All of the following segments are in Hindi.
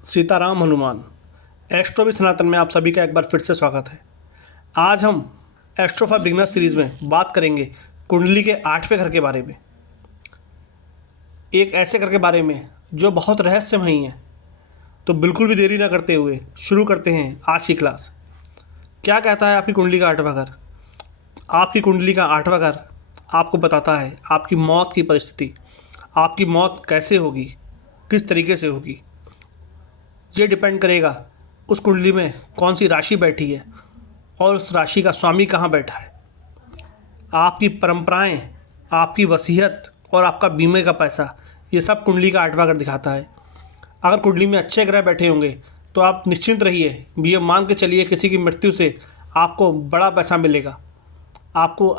सीताराम हनुमान। एस्ट्रो भी सनातन में आप सभी का एक बार फिर से स्वागत है। आज हम एस्ट्रो फॉर बिगनर सीरीज़ में बात करेंगे कुंडली के 8वें घर के बारे में, एक ऐसे घर के बारे में जो बहुत रहस्यमयी है। तो बिल्कुल भी देरी ना करते हुए शुरू करते हैं आज की क्लास। क्या कहता है आपकी कुंडली का 8वां घर? आपकी कुंडली का 8वां घर आपको बताता है आपकी मौत की परिस्थिति, आपकी मौत कैसे होगी, किस तरीके से होगी। ये डिपेंड करेगा उस कुंडली में कौन सी राशि बैठी है और उस राशि का स्वामी कहाँ बैठा है। आपकी परंपराएं, आपकी वसीयत और आपका बीमे का पैसा, ये सब कुंडली का 8वां घर दिखाता है। अगर कुंडली में अच्छे ग्रह बैठे होंगे तो आप निश्चिंत रहिए, ये मान के चलिए किसी की मृत्यु से आपको बड़ा पैसा मिलेगा। आपको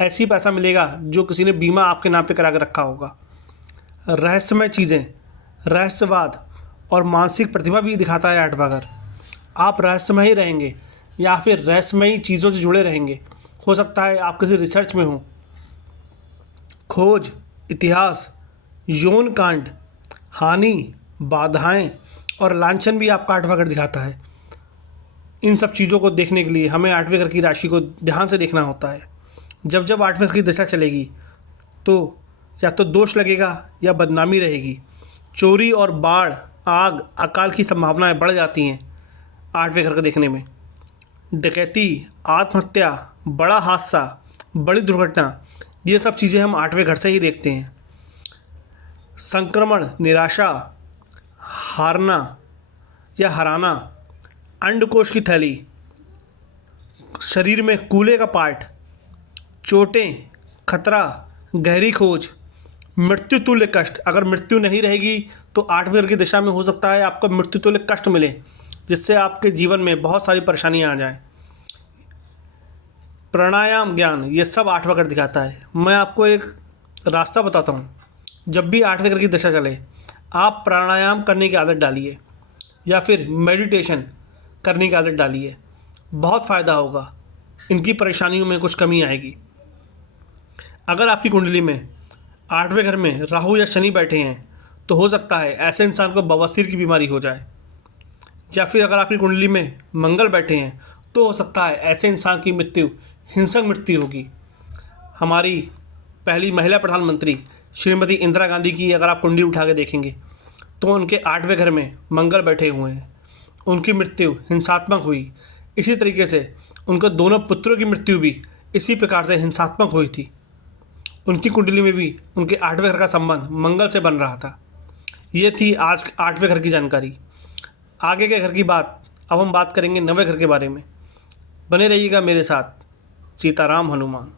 ऐसी पैसा मिलेगा जो किसी ने बीमा आपके नाम पे करा के रखा होगा। रहस्यमय चीज़ें, रहस्यवाद और मानसिक प्रतिभा भी दिखाता है 8वां घर। आप रहस्यमय ही रहेंगे या फिर रहस्यमयी चीज़ों से जुड़े रहेंगे। हो सकता है आप किसी रिसर्च में हो। खोज, इतिहास, यौन कांड, हानि, बाधाएं और लांछन भी आपका 8वां घर दिखाता है। इन सब चीज़ों को देखने के लिए हमें 8वें घर की राशि को ध्यान से देखना होता है। जब जब 8वें घर की दशा चलेगी तो या तो दोष लगेगा या बदनामी रहेगी। चोरी और बाढ़, आग, अकाल की संभावनाएं बढ़ जाती हैं 8वें घर को देखने में। डकैती, आत्महत्या, बड़ा हादसा, बड़ी दुर्घटना, ये सब चीज़ें हम 8वें घर से ही देखते हैं। संक्रमण, निराशा, हारना या हराना, अंडकोश की थैली, शरीर में कूले का पार्ट, चोटें, खतरा, गहरी खोज, मृत्यु तुल्य कष्ट। अगर मृत्यु नहीं रहेगी तो 8वें घर की दिशा में हो सकता है आपको मृत्यु तुल्य कष्ट मिले, जिससे आपके जीवन में बहुत सारी परेशानियां आ जाएं। प्राणायाम, ज्ञान, ये सब 8वां घर दिखाता है। मैं आपको एक रास्ता बताता हूँ। जब भी 8वें घर की दशा चले, आप प्राणायाम करने की आदत डालिए या फिर मेडिटेशन करने की आदत डालिए। बहुत फ़ायदा होगा, इनकी परेशानियों में कुछ कमी आएगी। अगर आपकी कुंडली में 8वें घर में राहु या शनि बैठे हैं तो हो सकता है ऐसे इंसान को बवासीर की बीमारी हो जाए। या फिर अगर आपकी कुंडली में मंगल बैठे हैं तो हो सकता है ऐसे इंसान की मृत्यु हिंसक मृत्यु होगी। हमारी पहली महिला प्रधानमंत्री श्रीमती इंदिरा गांधी की अगर आप कुंडली उठा के देखेंगे तो उनके 8वें घर में मंगल बैठे हुए हैं, उनकी मृत्यु हिंसात्मक हुई। इसी तरीके से उनके दोनों पुत्रों की मृत्यु भी इसी प्रकार से हिंसात्मक हुई थी। उनकी कुंडली में भी उनके 8वें घर का संबंध मंगल से बन रहा था। ये थी आज 8वें घर की जानकारी। आगे के घर की बात अब हम बात करेंगे 9वें घर के बारे में। बने रहिएगा मेरे साथ। सीताराम हनुमान।